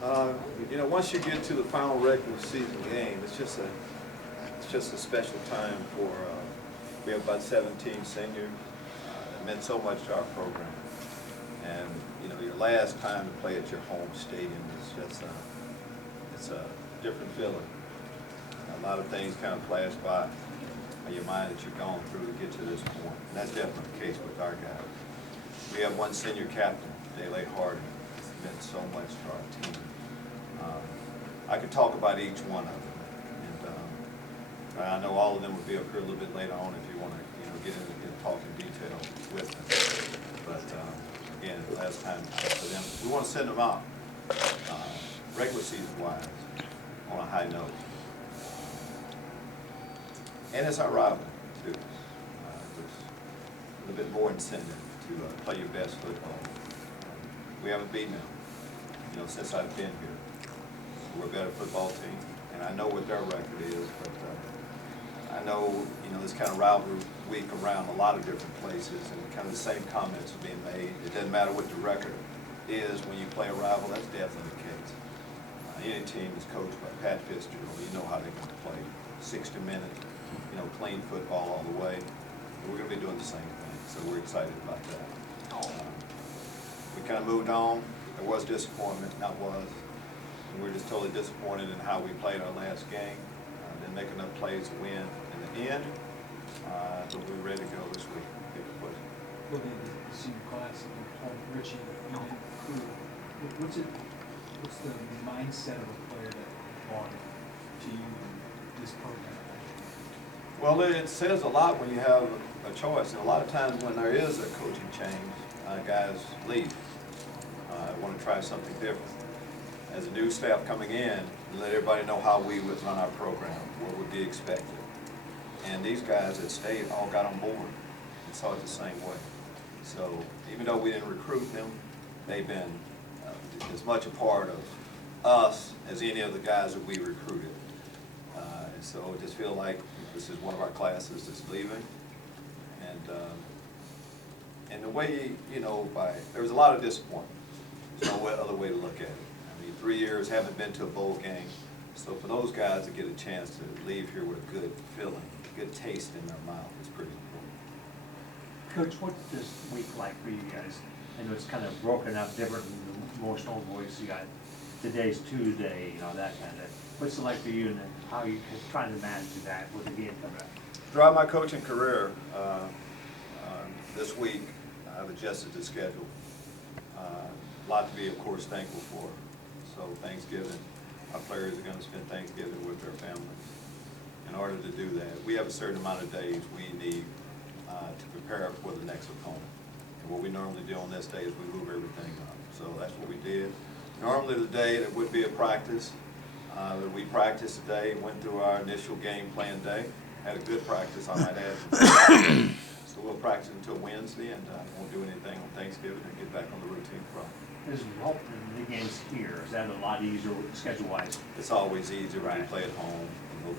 You know, once you get to the final regular season game, it's just a special time for. We have about 17 seniors. It meant so much to our program, and you know, your last time to play at your home stadium is just it's a different feeling. A lot of things kind of flash by your mind that you've gone through to get to this point, and that's definitely the case with our guys. We have one senior captain, Dele Harding. It's meant so much to our team. I could talk about each one of them, and I know all of them will be up here a little bit later on if you want to, get into talk in detail with them. But again, last time for them, we want to send them out regular season wise on a high note, and it's our rival too. There's a little bit more incentive to play your best football. We haven't beaten them, since I've been here. We're a better football team, and I know what their record is, but I know, this kind of rivalry week around a lot of different places, and kind of the same comments are being made. It doesn't matter what the record is when you play a rival, that's definitely the case. Any team is coached by Pat Fitzgerald, you know how they're going to play 60-minute, clean football all the way. And we're going to be doing the same thing, so we're excited about that. We kind of moved on. There was disappointment, not was. And we're just totally disappointed in how we played our last game. Didn't make enough plays to win in the end, but we're ready to go this week. Well, the senior class, Richie, you didn't recruit. What's the mindset of a player that belonged to you in this program? Well, it says a lot when you have a choice, and a lot of times when there is a coaching change, guys leave. Want to try something different. As a new staff coming in, let everybody know how we would run our program, what would be expected. And these guys that stayed all got on board and saw it the same way. So even though we didn't recruit them, they've been as much a part of us as any of the guys that we recruited. And so I just feel like this is one of our classes that's leaving. And the way, there was a lot of disappointment. There's no other way to look at it. 3 years, haven't been to a bowl game. So for those guys to get a chance to leave here with a good feeling, a good taste in their mouth is pretty important. Coach, what's this week like for you guys? I know it's kind of broken up different than most old boys. You got today's Tuesday, that kind of. What's it like for you, and how you trying to manage that with the game coming up? Throughout my coaching career, this week I've adjusted the schedule. A lot to be, of course, thankful for. So Thanksgiving, our players are going to spend Thanksgiving with their families. In order to do that, we have a certain amount of days we need to prepare for the next opponent. And what we normally do on this day is we move everything up. So that's what we did. Normally the day that would be a practice, we practiced today, went through our initial game plan day, had a good practice, I might add. So we'll practice until Wednesday, and won't do anything on Thanksgiving and get back on the routine Friday. As we hope the game's here, is that a lot easier schedule-wise? It's always easier when you Right. play at home. You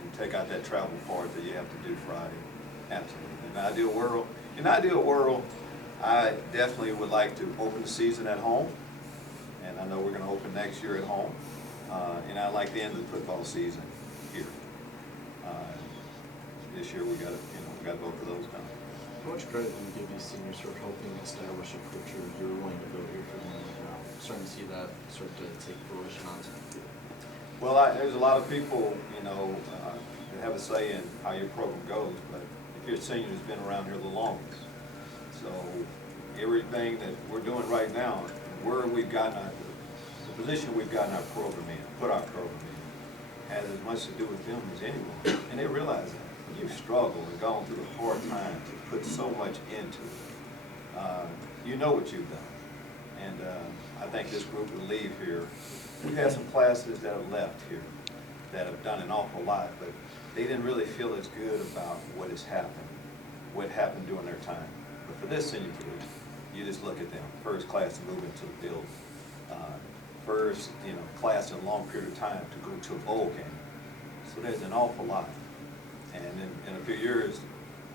can take out that travel part that you have to do Friday. Absolutely. In an ideal world, I definitely would like to open the season at home, and I know we're going to open next year at home. And I like the end of the football season here. This year we got both of those done. How much credit do you give these seniors for helping establish a culture you're willing to go here for them? Starting to see that start to take fruition on it. Well, there's a lot of people, that have a say in how your program goes, but if you're a senior who's been around here the longest, so everything that we're doing right now, where we've gotten the position we've gotten our program in, put our program in, has as much to do with them as anyone, and they realize that. You've struggled and gone through the hard times and put so much into it. You know what you've done. And I think this group will leave here. We've had some classes that have left here that have done an awful lot, but they didn't really feel as good about what happened during their time. But for this senior group, you just look at them. First class to move into the building. First, class in a long period of time to go to a bowl game. So there's an awful lot. And in a few years,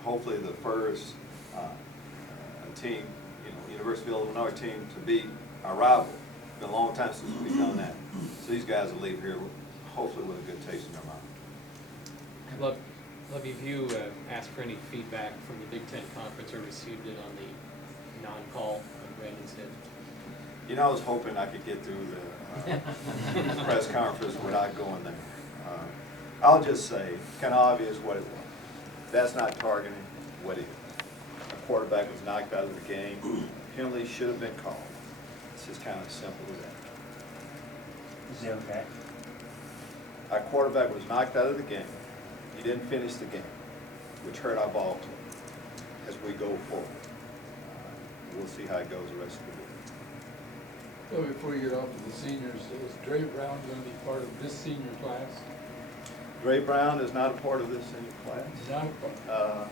hopefully the first team, University of Illinois team to beat our rival It's been a long time since we've done that. So these guys will leave here hopefully with a good taste in their mouth. Lovie, have you asked for any feedback from the Big Ten Conference or received it on the non-call on Brandon's hit? You know, I was hoping I could get through the press conference without going there. I'll just say, kind of obvious what it was. That's not targeting what it is. A quarterback was knocked out of the game. Penalty should have been called. It's just kind of simple as that. Is it okay? Our quarterback was knocked out of the game. He didn't finish the game, which hurt our ball club as we go forward. We'll see how it goes the rest of the week. So before we get off to the seniors, is Dre Brown going to be part of this senior class? Dre Brown is not a part of this senior class. Not a part.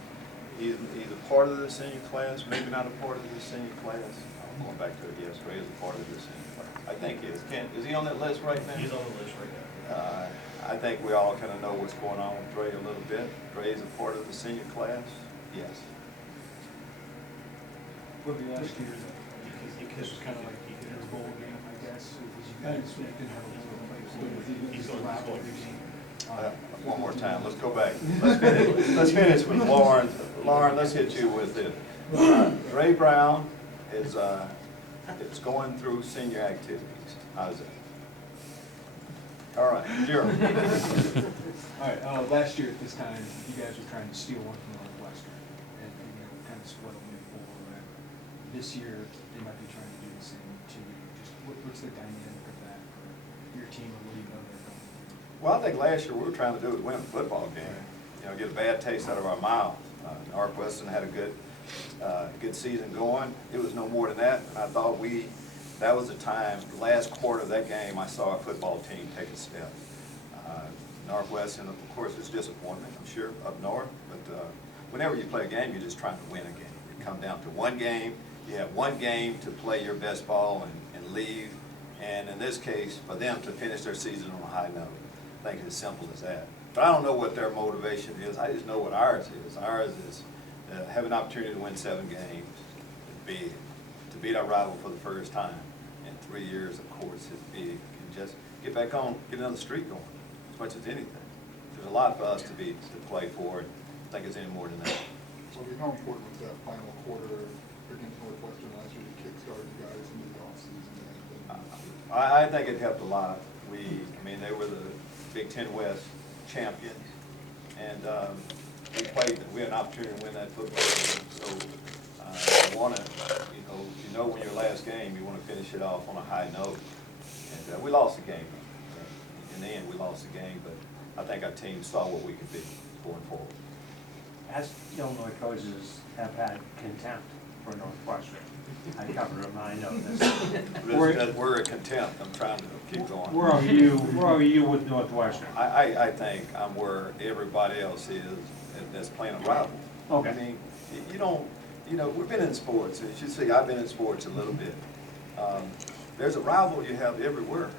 He's a part of the senior class, maybe not a part of this senior class. I'm going back to it, yes, Dre is a part of this senior class. I think he is. Kent, is he on that list right now? He's on the list right now. I think we all kind of know what's going on with Dre a little bit. Dre is a part of the senior class, yes. What the last year, this was kind of like a bowl game, I guess, because you guys didn't have a bowl place. He's going to the game. One more time, let's go back. Let's finish with Lauren. Lauren, let's hit you with it. Dre Brown is going through senior activities. How's that? All right, Jeremy. All right, last year at this time, you guys were trying to steal one from Northwestern and kind of split them maybe bowl or whatever. This year, they might be trying to do the same to you. Just what's the dynamic of that for your team, and what do you know they're going to do? Well, I think last year what we were trying to do was win a football game. You know, get a bad taste out of our mouth. Northwestern had a good season going. It was no more than that, and I thought that was the time, the last quarter of that game, I saw our football team take a step. Northwestern, of course, is disappointment, I'm sure, up north, but whenever you play a game, you're just trying to win a game. You come down to one game, you have one game to play your best ball and leave, and in this case, for them to finish their season on a high note. I think it's as simple as that. But I don't know what their motivation is, I just know what ours is. Ours is have an opportunity to win 7 games, big. To beat our rival for the first time in 3 years, of course, is big. And just get back on, get another streak going, as much as anything. There's a lot for us to play for, and I think it's any more than that. So how important was that final quarter against Northwestern last year to kickstart you guys into the offseason? I think it helped a lot. I mean, they were the Big Ten West champions, and we had an opportunity to win that football game. So you want to, you know when your last game, you want to finish it off on a high note. And we lost the game. In the end, we lost the game, but I think our team saw what we could be going forward. As Illinois coaches have had contempt for Northwestern. I cover them, I know this. We're at contempt. I'm trying to keep going. Where are you with Northwestern? I think I'm where everybody else is that's playing a rival. Okay. I mean, we've been in sports. As you see, I've been in sports a little bit. There's a rival you have everywhere.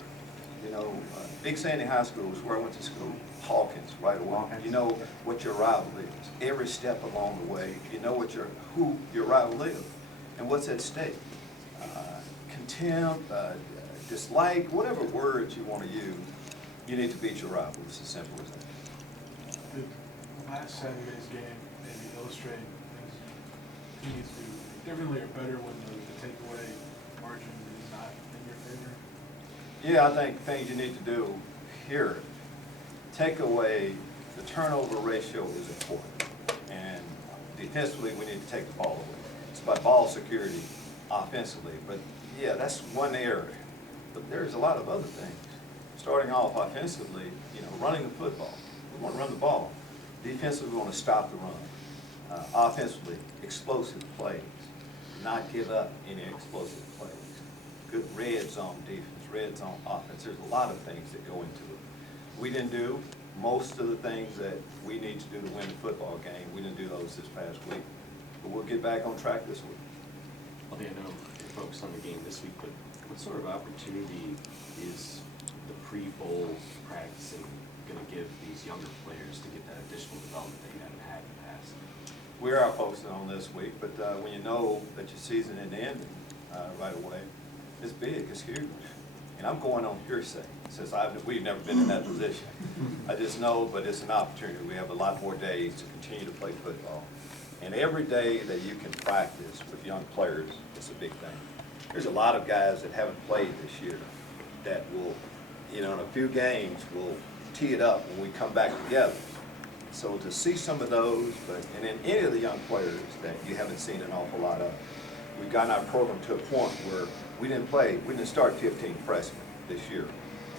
Big Sandy High School is where I went to school. Hawkins, right away. Hawkins. You know what your rival is. Every step along the way, you know who your rival is and what's at stake. Contempt, dislike, whatever words you want to use, you need to beat your rival. It's as simple as that. Did last Saturday's game maybe illustrate things teams do differently or better when the takeaway margin is not in your favor? Yeah, I think things you need to do here, take away, the turnover ratio is important. And defensively, we need to take the ball away. It's about ball security offensively. But yeah, that's one area. But there's a lot of other things. Starting off offensively, running the football. We want to run the ball. Defensively, we want to stop the run. Offensively, explosive plays. Not give up any explosive plays. Good red zone defense, red zone offense. There's a lot of things that go into it. We didn't do most of the things that we need to do to win the football game. We didn't do those this past week. But we'll get back on track this week. Well, I know you're focused on the game this week, but what sort of opportunity is the pre-bowl practicing going to give these younger players to get that additional development that you haven't had in the past? We are focusing on this week, but when you know that your season isn't ending right away, it's big, it's huge. And I'm going on hearsay, since we've never been in that position. I just know, but it's an opportunity. We have a lot more days to continue to play football. And every day that you can practice with young players is a big thing. There's a lot of guys that haven't played this year that will, in a few games, will tee it up when we come back together. So to see some of those, and then any of the young players that you haven't seen an awful lot of, we've gotten our program to a point where we didn't start 15 freshmen this year,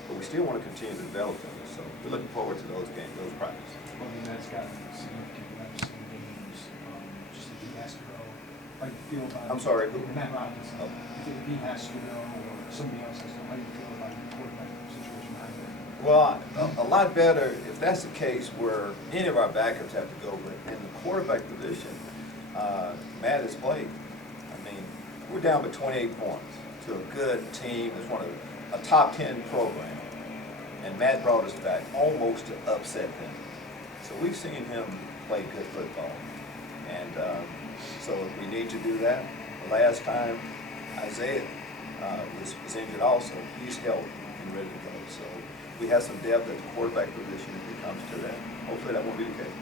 but we still want to continue to develop them. So we're looking forward to those games, those practices. Well, I mean, that's got significant reps in games, just if he has to go. How do you feel about? I'm sorry, who? Matt Robinson. Oh. If he has to go or somebody else has to go, how do you feel about the quarterback situation behind there? Well, a lot better if that's the case where any of our backups have to go, but in the quarterback position, Matt has played. I mean, we're down by 28 points to a good team that's one of a top 10 program, and Matt brought us back almost to upset them. So we've seen him play good football, and so we need to do that. The last time Isaiah was injured also, he's healthy and ready to go. So we have some depth at the quarterback position if it comes to that. Hopefully that won't be the case.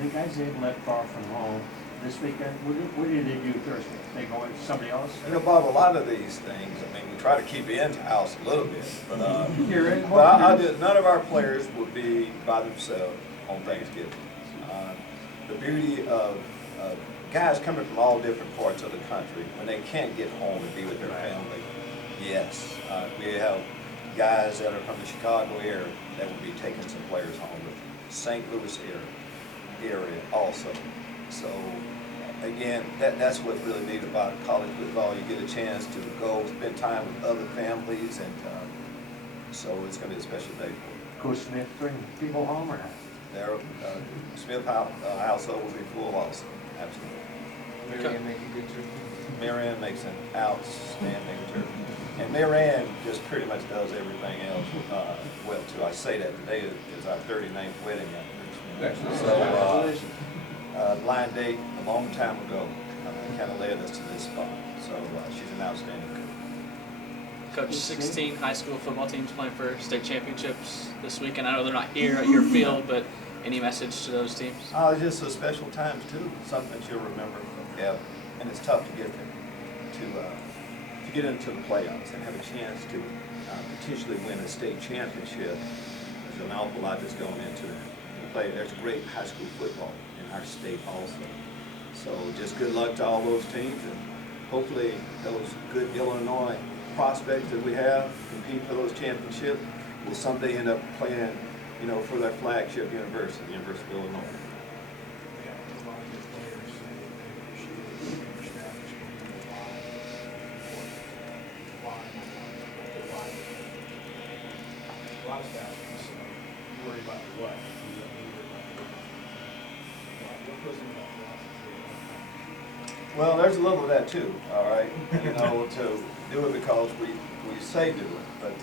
The guys didn't let far from home this weekend. What did they do Thursday? They go with somebody else? Bob, a lot of these things, I mean, we try to keep it in-house a little bit, but You're in. none of our players will be by themselves on Thanksgiving. The beauty of guys coming from all different parts of the country, when they can't get home and be with their family, yes. We have guys that are from the Chicago area that will be taking some players home, the St. Louis area also. So again, that's what's really neat about college football. You get a chance to go spend time with other families, and so it's going to be a special day for you. Coach Smith bring people home or not? Their Smith household will be full also, absolutely. Marianne make a good trip. Marianne makes an outstanding trip. And Marianne just pretty much does everything else well too. I say that today is our 39th wedding anniversary. So blind date a long time ago kind of led us to this spot. So she's an outstanding coach. Coach, 16 high school football teams playing for state championships this weekend. I know they're not here at your field, but any message to those teams? It's just a special times too. Something that you'll remember. Yeah, and it's tough to get there, to get into the playoffs and have a chance to potentially win a state championship. There's an awful lot that's going into that. There's great high school football in our state also. So just good luck to all those teams, and hopefully those good Illinois prospects that we have compete for those championships will someday end up playing, for their flagship university, the University of Illinois. Yeah, a lot of good players say they appreciate it. Your staff is putting a lot of staff, so you worry about the what? You don't worry about the what goes into that philosophy? Well, there's a little of that too, all right? To do it because we say do it, but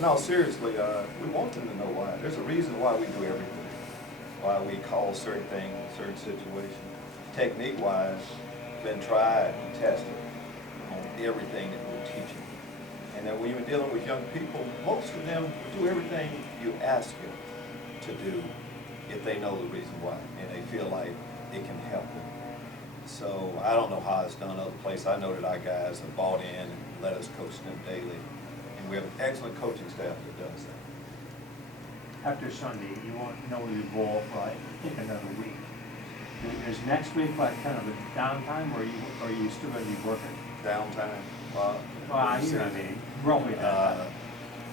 no, seriously, we want them to know why. There's a reason why we do everything, why we call certain things, certain situations. Technique-wise, been tried and tested on everything that we're teaching. And then when you're dealing with young people, most of them do everything you ask them to do if they know the reason why and they feel like it can help them. So I don't know how it's done other places. I know that our guys have bought in and let us coach them daily. And we have an excellent coaching staff that does that. After Sunday, you won't know your goal for, I think, another week. Is next week like kind of a downtime, or are you still going to be working? Downtime. You know what I mean, roughly that.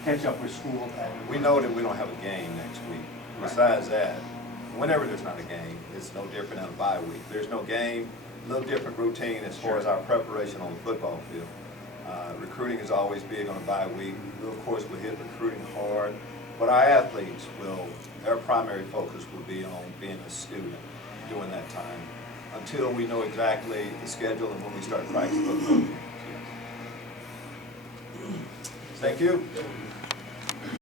Catch up with school. We know that we don't have a game next week. Besides that, whenever there's not a game, it's no different than a bye week. There's no game, a little different routine as far as our preparation on the football field. Recruiting is always big on a bye week. We, of course, will hit recruiting hard, but our athletes their primary focus will be on being a student during that time until we know exactly the schedule and when we start practicing. Thank you.